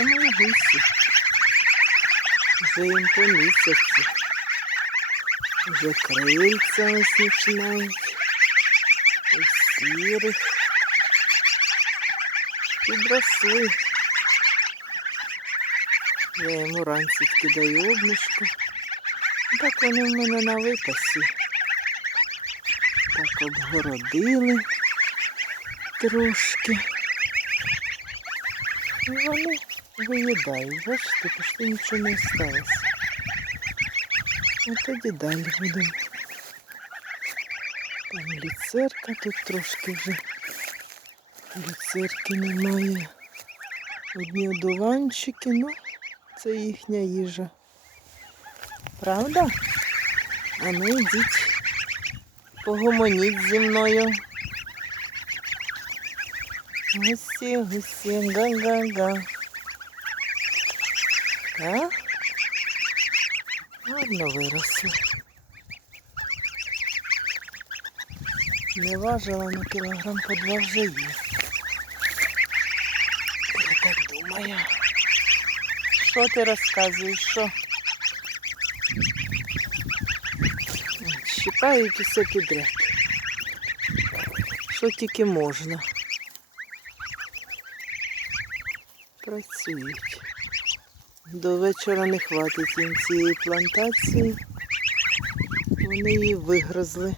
це мої гусі. Вже їм по місяці. Вже крильця ось починають. У сірих. Підросли. Я йому ранці кидаю обмішку. Так вони в мене на випасі. Так обгородили трошки. Вони виїдають. Бачите, почти нічого не осталось. А тоді далі будемо. Там ліцерка, тут трошки вже ліцерки немає. Одні одуванчики, ну, це їхня їжа. Правда? А ну йдіть, погомоніть зі мною. Гусі, гусі, га-га-га. Так? Гарно виросли. Не важила, на кілограм по два вже є. Я так думаю. Що ти розказуєш? Що? Щипають усе підряд. Що тільки можна. Працюють. До вечора не хватить їм цієї плантації. Вони її вигрозли.